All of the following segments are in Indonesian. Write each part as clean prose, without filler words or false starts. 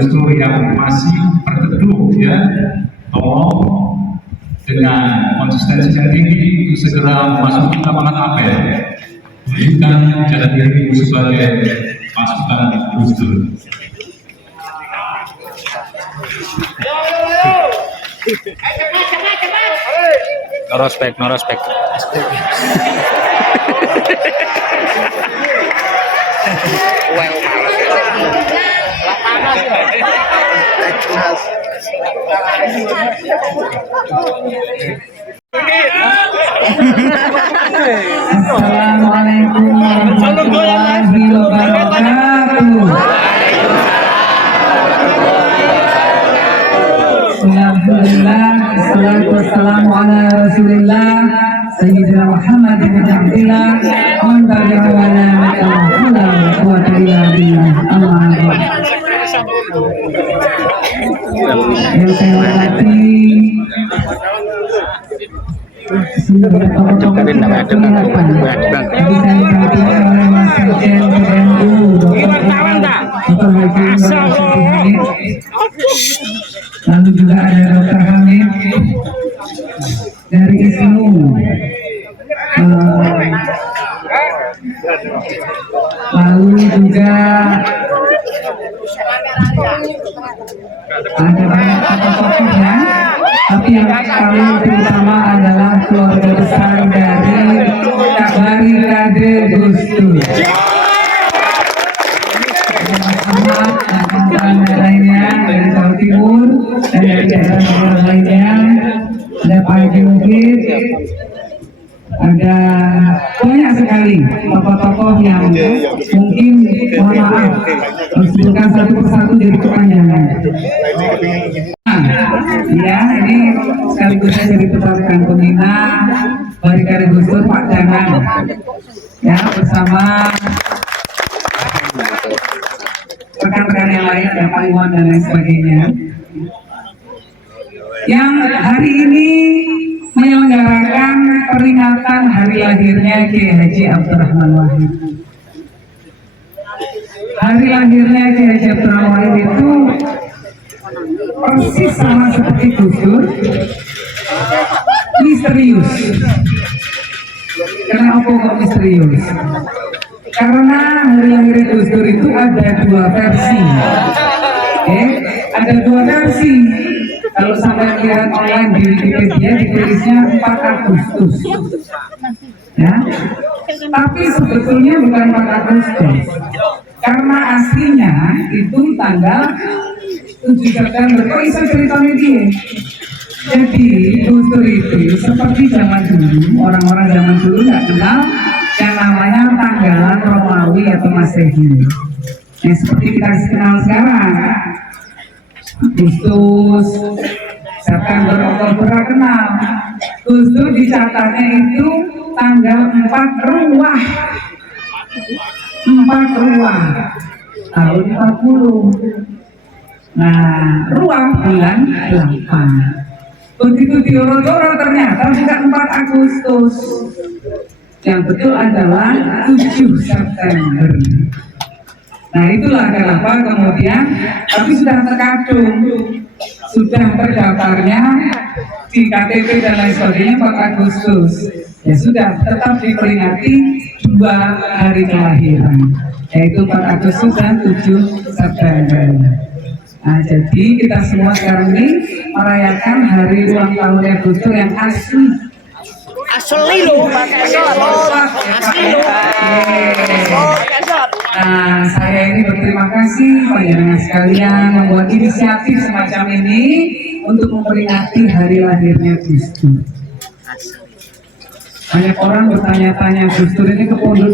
Gus Dur yang masih berteduh ya, tolong dengan konsistensi yang tinggi untuk segera memasuki lapangan apel, menunjukkan jati diri sebagai pasukan Gus Dur. No respect, no respect. Assalamualaikum warahmatullahi wabarakatuh. Alhamdulillah, wassalatu wassalamu ala Rasulillah Sayyidina Muhammad bin Abdillah wa tabi'ahu wa la quwwata illa billah. Amma ba'd. Yang saya hormati lalu juga ada Dr. Hamid dari ISNU, lalu juga ada banyak tokoh-tokoh ya, tapi yang paling terutama adalah keluarga besar dari Barikade Gus Dur. Dan lainnya dari Jawa Timur dan dari daerah lainnya, ada Pak Haji Mukid, ada banyak sekali tokoh-tokoh yang mungkin mohon maaf disebutkan satu persatu jadi kepanjangan. Ya, ini sekaligus saya ditetapkan pembina Barikade Gus Dur Pak Danang ya, bersama rekan-rekan yang lain, ada Pak Iwan dan lain sebagainya, yang hari ini menyelenggarakan peringatan hari lahirnya Kiai Haji Abdurrahman Wahid. Hari lahirnya Kiai Haji Abdurrahman Wahid itu persis sama seperti Gus Dur, misterius. Kenapa kok misterius? Karena hari lahir Gus Dur itu ada dua versi. Ada dua versi. Kalau sampai lihat online di Wikipedia ditulisnya 4 Agustus. Ya. Tapi sebetulnya bukan 4 Agustus. Karena aslinya itu tanggal 7 September. Kok bisa ceritanya dia? Jadi Gus Dur itu seperti zaman dulu, orang-orang zaman dulu nggak kenal yang namanya tanggalan Romawi atau Masehi. Yang seperti kita kenal sekarang, Agustus, September, Oktober kenal. Gus Dur dicatatnya itu tanggal 4 Ruwah, 4 Ruwah tahun 40. Nah, Ruwah bulan 8. Begitu diurut-urut ternyata bukan 4 Agustus. Yang betul adalah 7 September. Nah, itulah kenapa kemudian, tapi sudah terkadung, sudah terdaftarnya di KTP dan lain sebagainya 4 Agustus. Ya sudah, tetap diperingati 2 hari kelahiran, yaitu 4 Agustus dan 7 September. Nah, jadi kita semua sekarang ini merayakan hari ulang tahunnya Gus Dur yang asli. Asli loh, asli loh. Nah, saya ini berterima kasih panjenengan sekalian membuat inisiatif semacam ini untuk memperingati hari lahirnya Gus Dur. Banyak orang bertanya-tanya, Gus Dur ini ke pondok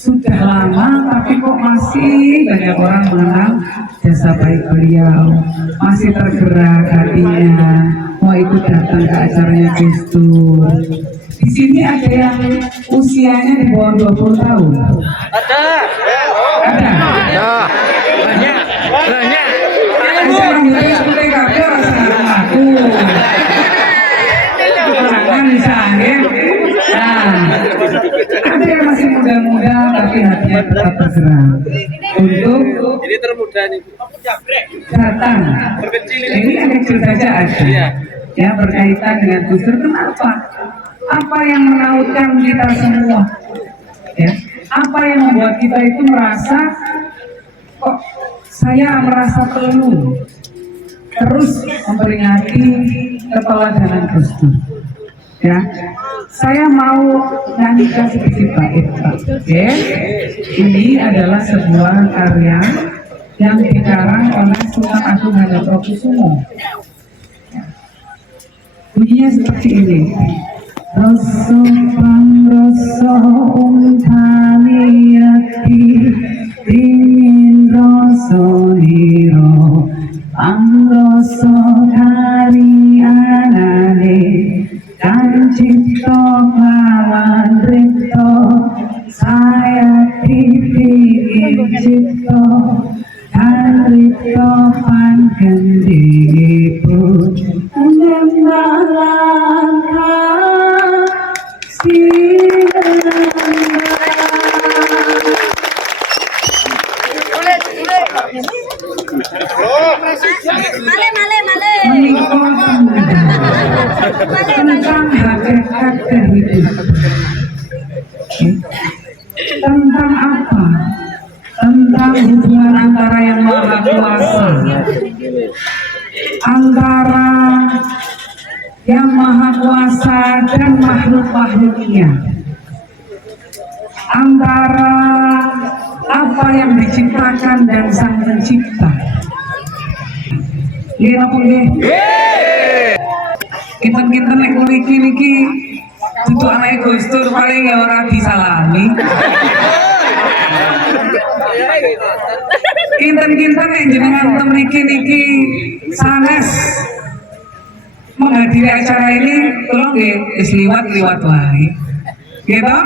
sudah lama, tapi kok masih banyak orang mengenal jasa baik beliau, masih tergerak hatinya mau ikut datang ke acaranya Gus Dur. Di sini ada yang usianya di bawah 20 tahun. Ada. Banyak. Seperti kakek rasa aku. Nah, ada yang masih muda muda tapi hatinya tetap bergerak untuk Ini termuda nih. datang. Ini yang kecil saja ada. Ya berkaitan dengan Gus Dur. Kenapa? Apa yang menautkan kita semua? Ya, apa yang membuat kita itu merasa kok saya merasa perlu terus memperingati keteladanan Gus Dur. Ya, saya mau nyanyikan sedikit bait, Pak. Oke, ini adalah sebuah karya yang dikarang oleh Sultan Agung Hadatokusumo. Bunyinya seperti ini. Rasa rasa untaliati dingin rasa liro rasa kari anane kan cipta lawan ripto saya dipingin cipta kan ripto pan gendipun tentang hakikat kehidupan. Tentang apa? Tentang hubungan antara yang maha kuasa, antara yang maha kuasa dan makhluk-makhluknya, antara apa yang diciptakan dan sang pencipta. Iya apa nggih? Kinten-kinten nek niki itu anake Gus Dur paling ya ora disalami. Kinten-kinten nek jenengan mriki niki sanes menghadiri acara ini, tolong nggih wis liwat wae. Gitu?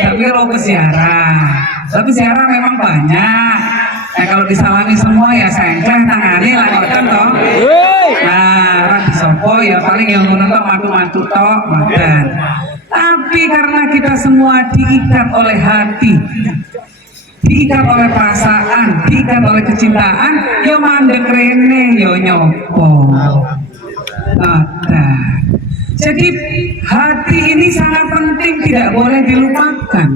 Tapi lo peziarah. Tapi ziarah memang banyak. Nah kalau disalami semua ya sengkleh tangani lah ngoten toh. Nah, orang disopo ya paling yang ngono tok matu-matu tok makan. Tapi karena kita semua diikat oleh hati, diikat oleh perasaan, diikat oleh kecintaan, ya mandek rene, ya nyopo. Jadi hati ini sangat penting, tidak boleh dilupakan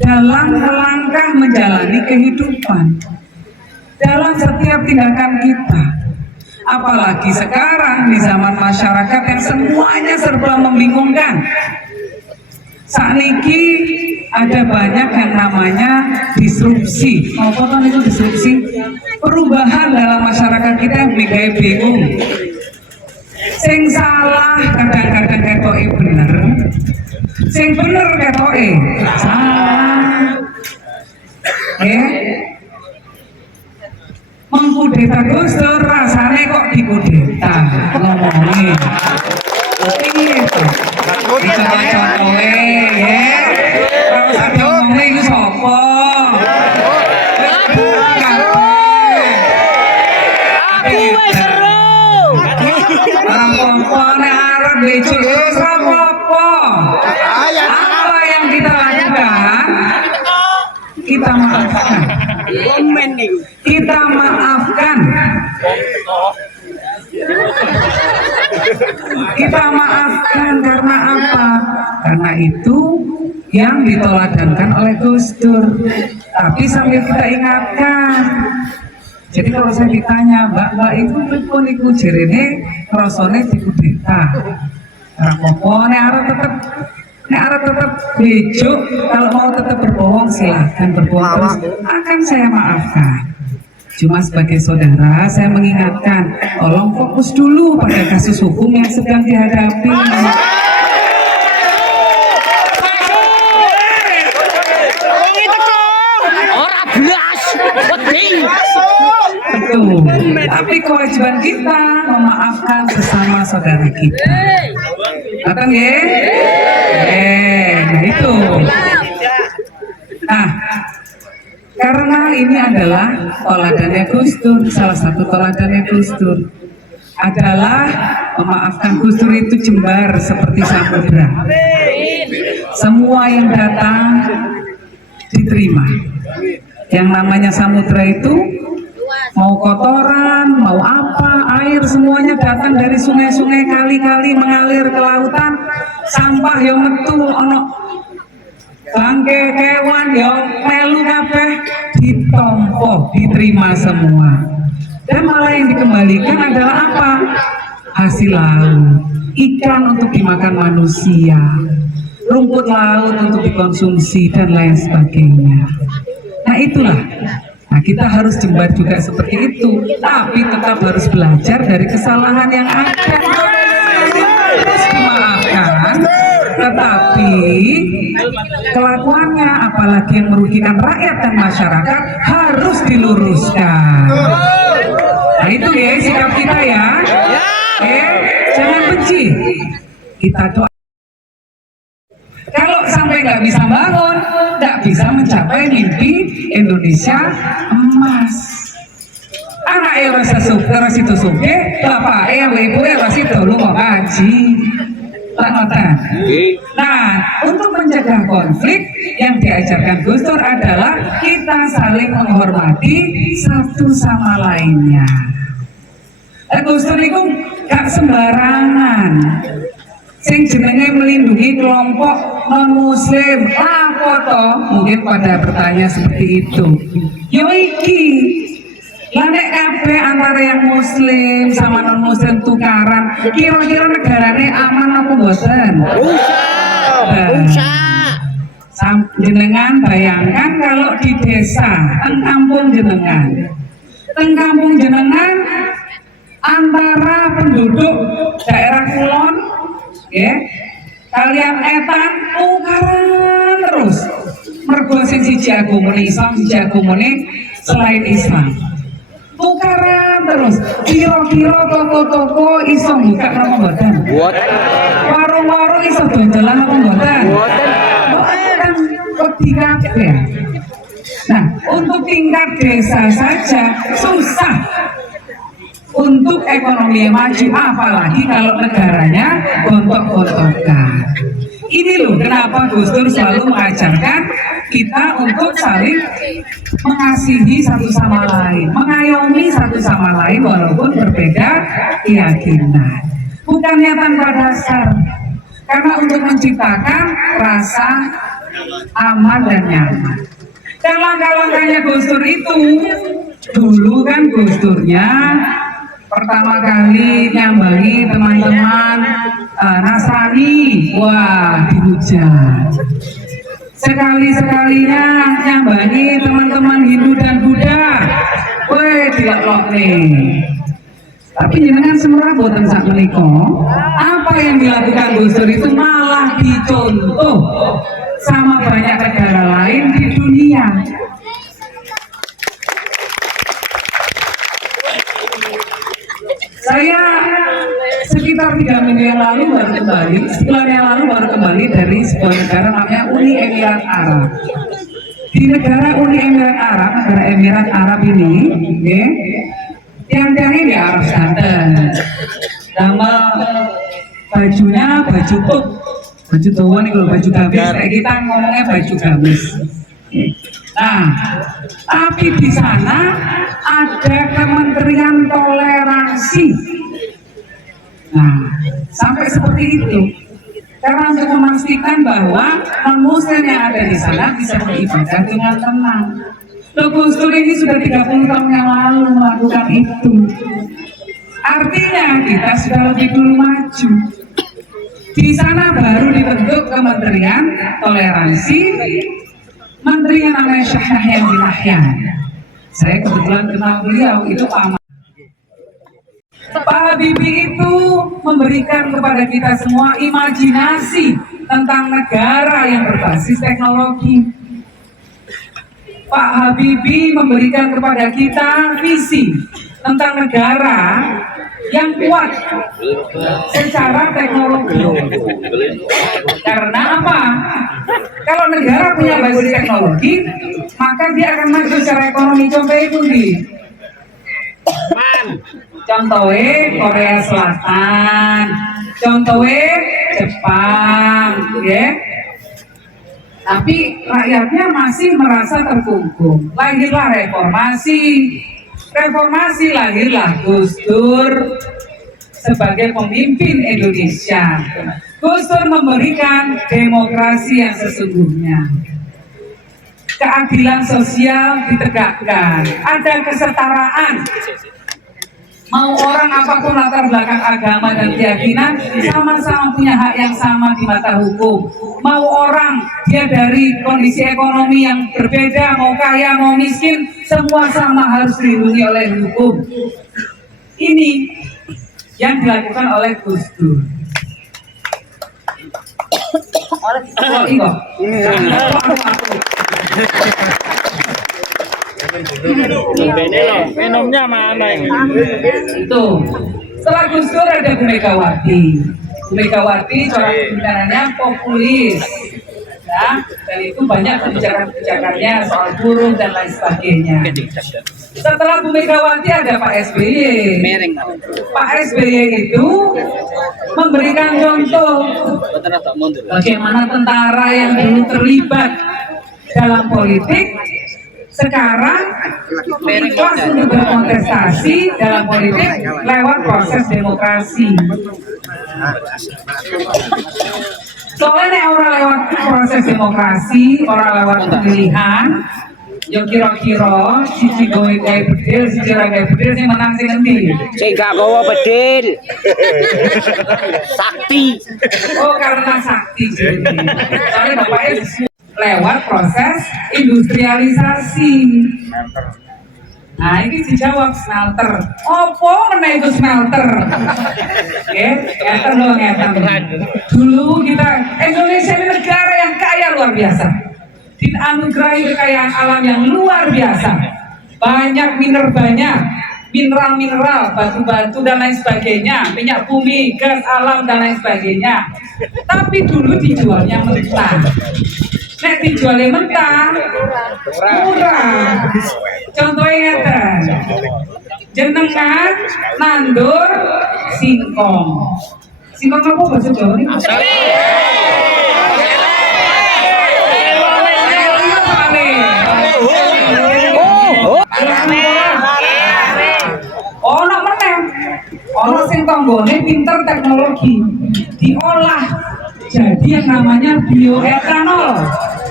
dalam melangkah menjalani kehidupan, dalam setiap tindakan kita. Apalagi sekarang di zaman masyarakat yang semuanya serba membingungkan. Saat ini ada banyak yang namanya disrupsi. Apa kan itu disrupsi? Perubahan dalam masyarakat kita yang bikin bingung. Sing salah kadang-kadang ketoke bener, sing bener ketoke salah. Mengkudeta Gus Dur rasane kok dikudeta ngomongin. Piye to? Dicontohe ya. Ora usah diomongin iku sapa? Apa yang kita lakukan? Kita maafkan. Kita maafkan. Kita maafkan karena apa? Karena itu yang ditoladankan oleh Gus Dur. Tapi sambil kita ingatkan. Jadi kalau saya ditanya, Mbak itu pripun iku jerene rasane dikudeta. Rapopo nek arep tetap bejuk, kalau mau tetap berbohong silahkan berbohong terus, akan saya maafkan. Cuma sebagai saudara saya mengingatkan, tolong fokus dulu pada kasus hukum yang sedang dihadapi. Betul. Tapi kewajiban kita memaafkan sesama saudara kita. Betul nggih? Nah itu. Nah, karena ini adalah toladannya Gus Dur, salah satu toladannya Gus Dur adalah memaafkan Gus Dur itu jembar seperti samudra. semua yang datang diterima. Yang namanya samudra itu mau kotoran, mau apa, air semuanya datang dari sungai-sungai, kali-kali mengalir ke lautan. Sampah yang metu ono bangke kewan yang melu kabeh ditompo, diterima semua. Dan malah yang dikembalikan adalah apa? Hasil laut, ikan untuk dimakan manusia, rumput laut untuk dikonsumsi dan lain sebagainya. Nah itulah, nah kita harus jembat juga seperti itu, tapi tetap harus belajar dari kesalahan yang ada, harus dimaafkan, tetapi kelakuannya apalagi yang merugikan rakyat dan masyarakat harus diluruskan. Nah itu ya sikap kita ya, jangan benci, kita doa. Kalau sampai nggak bisa bangun, nggak bisa mencapai mimpi Indonesia emas. Anak yang rasa itu suke, bapak yang ibu yang rasa itu lu mau ngaji. Nah, untuk mencegah konflik yang diajarkan Gus Dur adalah kita saling menghormati satu sama lainnya. Gus Dur itu gak sembarangan. Sing jenenge melindungi kelompok non muslim apa toh? Mungkin pada bertanya seperti itu. Yo iki nek kabeh antara yang muslim sama non muslim tukaran, kira-kira negarane aman apa mboten? Jenengan bayangkan kalau di desa, teng kampung jenengan antara penduduk daerah kulon ya, kalian etan tukaran terus mergo sing siji agamane Islam, siji agamane selain Islam, tukaran terus. Kira-kira toko-toko iso buka apa mboten? Warung-warung iso dalan apa mboten? Mboten, wedi kabeh. Nah, untuk tingkat desa saja susah untuk ekonomi maju, apalagi kalau negaranya gontok-gontokan. Ini loh kenapa Gus Dur selalu mengajarkan kita untuk saling mengasihi satu sama lain, mengayomi satu sama lain walaupun berbeda keyakinan. Bukannya tanpa dasar, karena untuk menciptakan rasa aman dan nyaman. Dan langkah-langkahnya Gus Dur itu, dulu kan Gus Durnya pertama kali nyambangi teman-teman Nasrani, wah dihujat. Sekali-sekalinya nyambangi teman-teman Hindu dan Buddha, weh dilak nih. Tapi jenengan semua boten sak menika, apa yang dilakukan Gus Dur itu malah dicontoh sama banyak negara lain di dunia. Saya sekitar 3 minggu yang lalu baru kembali, sebulan yang lalu baru kembali dari sebuah negara namanya Uni Emirat Arab. Di negara Uni Emirat Arab, negara Emirat Arab ini, tiang-tiangnya di Arab Selatan. Nama bajunya baju put, baju tua nih kalau baju gamis, kayak kita ngomongnya baju gamis. Nah, tapi di sana ada Kementerian Toleransi. Nah, sampai seperti itu. Karena untuk memastikan bahwa non-muslim yang ada di sana bisa beribadah dengan tenang. Gus Dur ini sudah 30 tahun yang lalu melakukan itu. Artinya kita sudah lebih dulu maju. Di sana baru dibentuk Kementerian Toleransi. Menterinya namanya Syekh Yahya bin Yahya. Saya kebetulan kenal beliau, itu Pak Habibie itu memberikan kepada kita semua imajinasi tentang negara yang berbasis teknologi. Pak Habibie memberikan kepada kita visi tentang negara yang kuat secara teknologi. Karena apa? Kalau negara punya basis teknologi, maka dia akan maju secara ekonomi. Contohnya Korea Selatan, contohnya Jepang, ya. Tapi rakyatnya masih merasa terkungkung. Lahirlah reformasi. Reformasi lahirlah Gus Dur sebagai pemimpin Indonesia. Gus Dur memberikan demokrasi yang sesungguhnya. Keadilan sosial ditegakkan, ada kesetaraan. Mau orang apapun latar belakang agama dan keyakinan, sama-sama punya hak yang sama di mata hukum. Mau orang dia dari kondisi ekonomi yang berbeda, mau kaya, mau miskin, semua sama harus dilindungi oleh hukum. Ini yang dilakukan oleh Gus Dur. Minumnya mana ini? Itu. Setelah Gus Dur ada Bu Megawati. Bu Megawati cara pemimpinannya populis. Ya, dan itu banyak kebijakan-kebijakannya soal buruh dan lain sebagainya. Setelah Bu Megawati ada Pak SBY. Pak SBY itu memberikan contoh bagaimana tentara yang dulu terlibat dalam politik sekarang ikhlas untuk berkontestasi dalam politik lewat proses demokrasi. Soalnya orang lewat proses demokrasi, orang lewat pemilihan, yo kira-kira siji gawe gawe bedil, siji ora gawe bedil sing menang sing endi? Sing gak gawa bedil. Sakti. Oh, karena sakti jadi. Soalnya bapaknya lewat proses industrialisasi. Nah, ini dijawab smelter. Opo meneh iku smelter? Oke, ngeten lho ngeten. Dulu kita Indonesia ini negara yang kaya luar biasa. Dianugerahi kekayaan alam yang luar biasa. Banyak mineralnya, mineral-mineral, batu-batu dan lain sebagainya, minyak bumi, gas alam dan lain sebagainya. Tapi dulu dijualnya mentah. Nek dijualnya mentah, murah. Contohnya ngeten, jenengan nandur singkong. Singkong apa bahasa Jawa ini? Ono meneh, ono sing tanggane pinter teknologi, diolah jadi yang namanya bioetanol.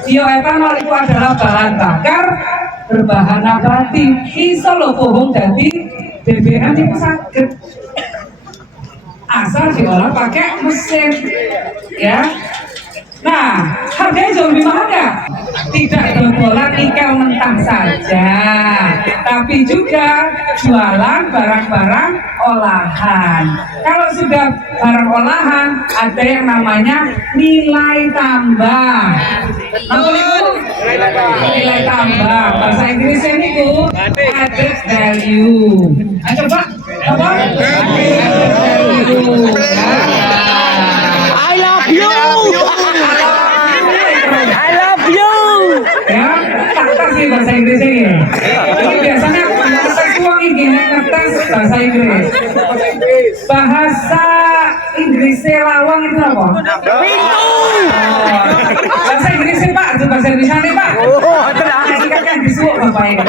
Bioetanol itu adalah bahan bakar berbahan nabati. Iso lho bohong dadi BBM itu sakit. Asal diolah pakai mesin, ya. Nah, harganya jauh lebih mahal nggak? Tidak dodolan nikel mentah saja, tapi juga jualan barang-barang olahan. Kalau sudah barang olahan, ada yang namanya nilai tambah. Apa itu? Nilai tambah. Bahasa Inggrisnya itu added value. Coba, apa? Added value. I love you. I love you. Ya, kertas sih bahasa Inggrisnya ya. Ini biasanya kertas uang ini kertas bahasa Inggris. Bahasa Inggrisnya lawang itu apa? Pintu. Bahasa Inggrisnya Pak, itu bahasa Inggrisnya Pak. Oh, tenang. Ini kan disuuk Bapak ini.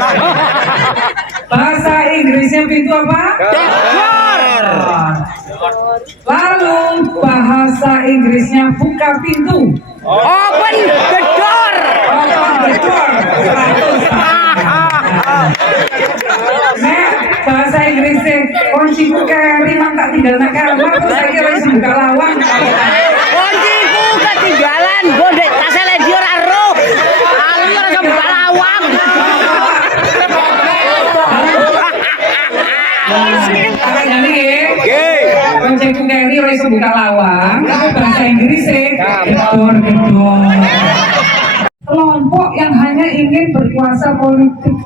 Bahasa Inggrisnya pintu apa? Door. Lalu bahasa Inggrisnya buka pintu. Open the door. Open the door. Nek bahasa Inggrisnya kunciku keri mang tak tinggal nak kamar terus saya kira buka lawang. Kunciku ketinggalan. Gondek tasnya lagi ora roh. Ali ora iso buka lawang. Jadi kunciku keri ora iso buka lawang. Tapi bahasa Inggrisnya gedor-gedor. Kelompok yang hanya ingin berkuasa politik.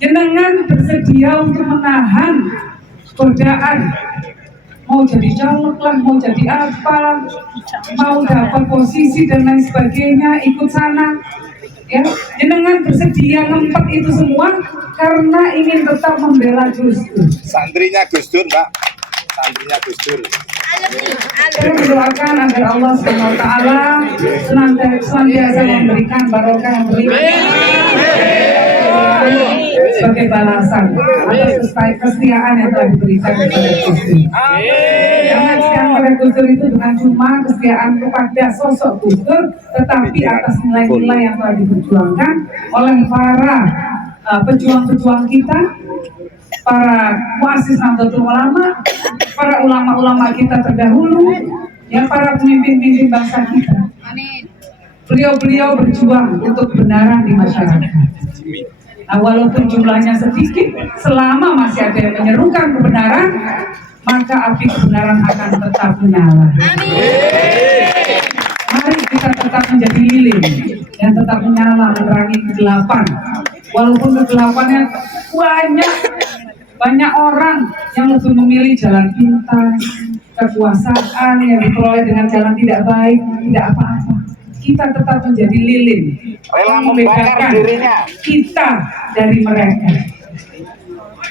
Jenengan bersedia untuk menahan godaan, mau jadi caleg lah, mau jadi apa, mau dapat posisi dan lain sebagainya, ikut sana, ya. Jenengan bersedia ngempet itu semua karena ingin tetap membela Gus Dur. Santrinya Gus Dur, Mbak. santrinya Gus Dur. Saya mendoakan agar Allah SWT senantiasa memberikan barokah yang sebagai balasan atas kesetiaan yang telah diberikan kepada Gus Dur. Karena kesetiaan pada Gus Dur itu bukan cuma kesetiaan kepada sosok Gus Dur, tetapi atas nilai-nilai yang telah diperjuangkan oleh para pejuang-pejuang kita, para muassis Nahdlatul Ulama, para ulama-ulama kita terdahulu, yang para pemimpin-pemimpin bangsa kita. Beliau-beliau berjuang untuk kebenaran di masyarakat. Nah, walaupun jumlahnya sedikit, selama masih ada yang menyerukan kebenaran, maka api kebenaran akan tetap menyala. Mari kita tetap menjadi lilin yang tetap menyala menerangi kegelapan. Walaupun kegelapannya banyak orang yang lebih memilih jalan pintas, kekuasaan yang diperoleh dengan jalan tidak baik, tidak apa-apa. Kita tetap menjadi lilin, Rela membakar dirinya. kita dari mereka.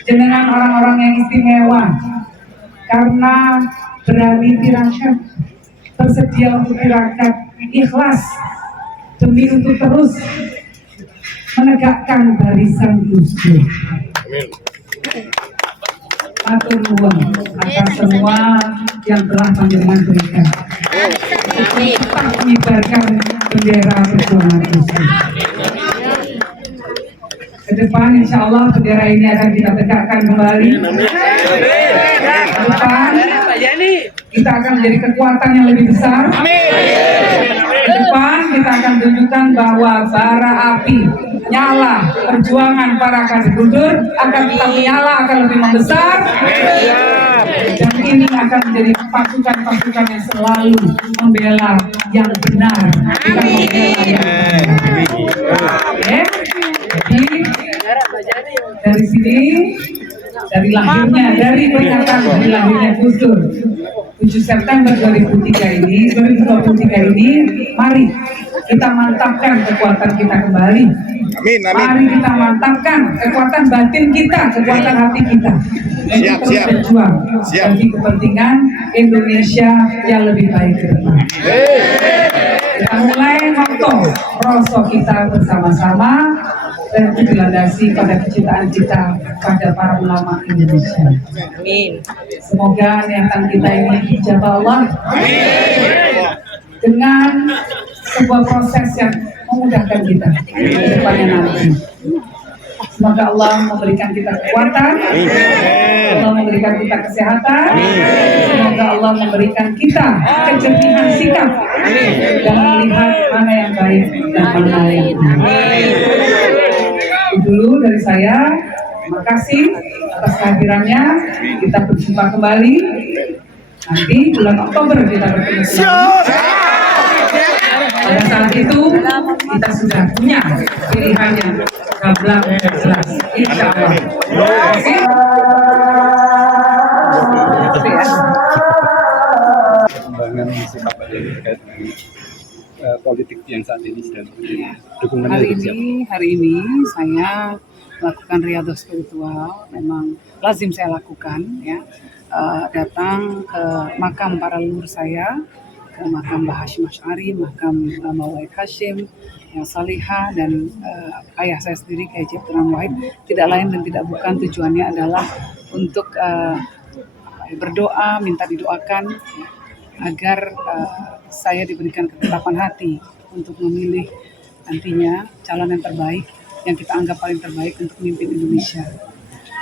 Jenengan orang-orang yang istimewa karena berani tirakat, bersedia untuk tirakat, ikhlas demi untuk terus menegakkan barisan Gus Dur. Matur nuwun atas semua yang telah panjenengan berikan. Tetap mengibarkan bendera perjuangan Gus Dur. Ke depan insya Allah bendera ini akan kita tegakkan kembali. Ke depan kita akan menjadi kekuatan yang lebih besar. Ke depan kita akan tunjukkan bahwa bara api nyala perjuangan para kader Gus Dur akan tetap menyala, akan lebih membesar. Dan ini akan menjadi pasukan-pasukan yang selalu membela yang benar, bukan membela yang benar. Jadi dari sini, dari lahirnya, dari peringatan dari lahirnya Gus Dur 7 September 2023 ini, mari kita mantapkan kekuatan kita kembali. Amin, amin. Mari kita mantapkan kekuatan batin kita, kekuatan hati kita. Siap, siap. Berjuang Siap. bagi kepentingan Indonesia yang lebih baik ke depan. Kita mulai moto rasa kita bersama-sama dan dilandasi pada kecintaan kita pada para ulama Indonesia. Amin. Semoga niatan kita ini dijabah Allah dengan sebuah proses yang memudahkan kita ke depannya nanti. Semoga Allah memberikan kita kekuatan, Allah memberikan kita kesehatan, semoga Allah memberikan kita kejernihan sikap dan melihat mana yang baik dan mana yang baik. Dulu dari saya, terima kasih atas kehadirannya. Kita berjumpa kembali nanti bulan Oktober, kita bertemu kembali. Pada saat itu kita sudah punya pilihannya gamblang jelas, insya Allah. Perkembangan sikap terkait dengan politik yang saat ini sedang dukungan hari ini saya melakukan riyadhah spiritual, memang lazim saya lakukan ya, datang ke makam para leluhur saya, ke makam Mbah Hashim Asy'ari, makam Maulai Hashim yang salihah, dan ayah saya sendiri Kiai Abdurrahman Wahid. Tidak lain dan tidak bukan, tujuannya adalah untuk berdoa, minta didoakan agar saya diberikan ketetapan hati untuk memilih nantinya calon yang terbaik, yang kita anggap paling terbaik untuk memimpin Indonesia.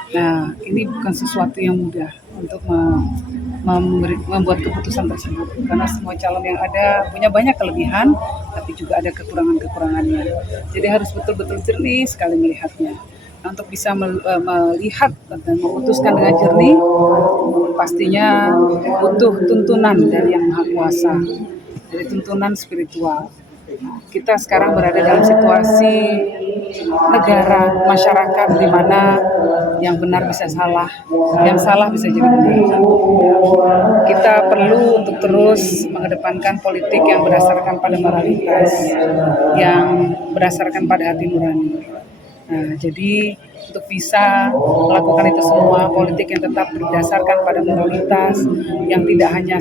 Nah, ini bukan sesuatu yang mudah untuk membuat keputusan tersebut, karena semua calon yang ada punya banyak kelebihan, tapi juga ada kekurangan-kekurangannya. Jadi harus betul-betul jernih sekali melihatnya. Nah, untuk bisa melihat dan memutuskan dengan jernih, pastinya butuh tuntunan dari Yang Maha Kuasa, dari tuntunan spiritual. Kita sekarang berada dalam situasi negara, masyarakat di mana yang benar bisa salah, yang salah bisa jadi benar. Kita perlu untuk terus mengedepankan politik yang berdasarkan pada moralitas, yang berdasarkan pada hati nurani. Nah, jadi untuk bisa melakukan itu semua, politik yang tetap berdasarkan pada moralitas, yang tidak hanya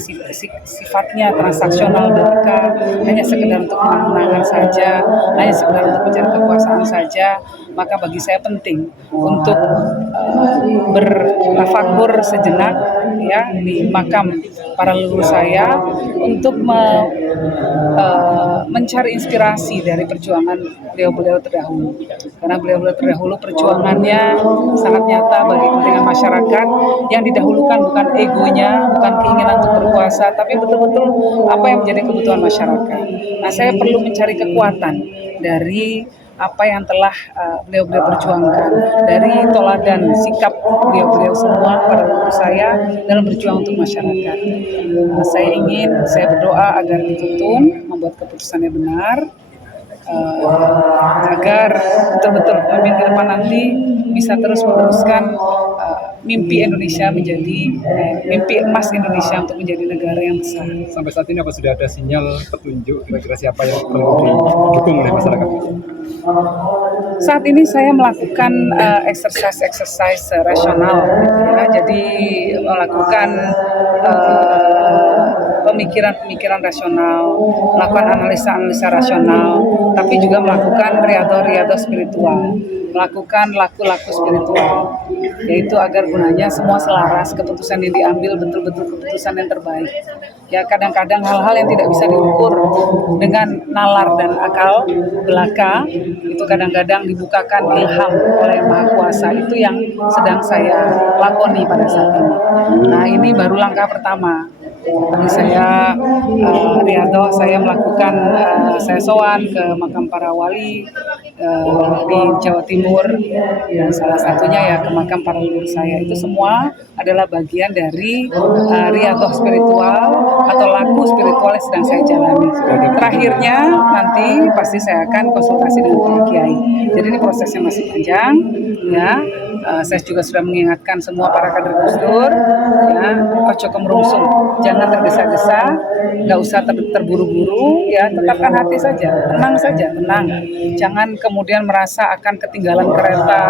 sifatnya transaksional belaka, hanya sekedar untuk menang-menangan saja, hanya sekedar untuk mencari kekuasaan saja. Maka bagi saya penting untuk bertafakur sejenak ya di makam para leluhur saya untuk mencari inspirasi dari perjuangan beliau-beliau terdahulu, karena beliau-beliau terdahulu perjuangannya sangat nyata bagi kepentingan masyarakat, yang didahulukan bukan egonya, bukan keinginan untuk berkuasa, tapi betul-betul apa yang menjadi kebutuhan masyarakat. Nah, saya perlu mencari kekuatan dari apa yang telah beliau-beliau perjuangkan, dari toladan sikap beliau-beliau semua para leluhur saya dalam berjuang untuk masyarakat. Saya berdoa agar dituntun, membuat keputusannya benar, agar betul-betul pemimpin ke depan nanti bisa terus meneruskan mimpi Indonesia menjadi mimpi emas Indonesia untuk menjadi negara yang besar. Sampai saat ini apa sudah ada sinyal petunjuk kira-kira siapa yang perlu didukung oleh masyarakat? Saat ini saya melakukan exercise rasional, ya, jadi melakukan pemikiran rasional, melakukan analisa rasional, tapi juga melakukan riado spiritual, melakukan laku spiritual, yaitu agar gunanya semua selaras, keputusan yang diambil betul-betul keputusan yang terbaik. Ya, kadang-kadang hal-hal yang tidak bisa diukur dengan nalar dan akal belaka, itu kadang-kadang dibukakan ilham oleh Maha Kuasa. Itu yang sedang saya lakoni pada saat ini. Nah, ini baru langkah pertama. Tadi saya saya melakukan saya sowan ke makam para wali di Jawa Timur, dan salah satunya ya ke makam para leluhur saya. Itu semua adalah bagian dari riadoh spiritual atau laku spiritual yang sedang saya jalani. Terakhirnya nanti pasti saya akan konsultasi dengan para kiai. Jadi ini prosesnya masih panjang, ya. Saya juga sudah mengingatkan semua para kader Gus Dur, ya, ojo kemerungsung, jangan tergesa-gesa, nggak usah terburu-buru, ya, tetapkan hati saja, tenang, jangan kemudian merasa akan ketinggalan kereta,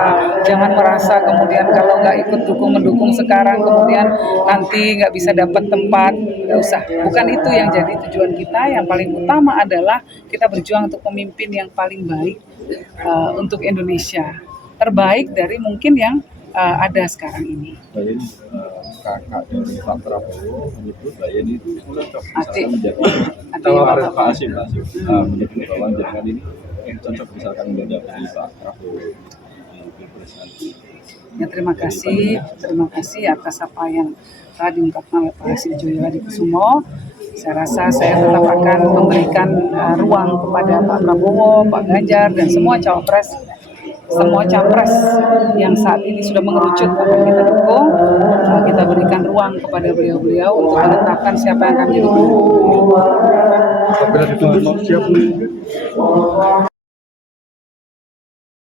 jangan merasa kemudian kalau nggak ikut mendukung sekarang, kemudian nanti nggak bisa dapat tempat, nggak usah, bukan itu yang jadi tujuan kita. Yang paling utama adalah kita berjuang untuk pemimpin yang paling baik untuk Indonesia, terbaik dari mungkin yang ada sekarang ini. Kakak dari Pak Prabowo menyebut Mbak Yeni itu cocok Adik menjadi Pak Hasim menyebut bahwa jaringan ini yang cocok misalkan menjadi Pak Prabowo di Pilpres nanti. Ya, terima kasih atas apa yang telah diungkapkan oleh Pak Hasim Joyo Hadikusumo. Saya rasa saya tetap akan memberikan ruang kepada Pak Prabowo, Pak Ganjar, dan semua capres yang saat ini sudah mengerucut akan kita dukung. Kita berikan ruang kepada beliau-beliau untuk menetapkan siapa yang akan jadi gubernur. Apabila dituntut siap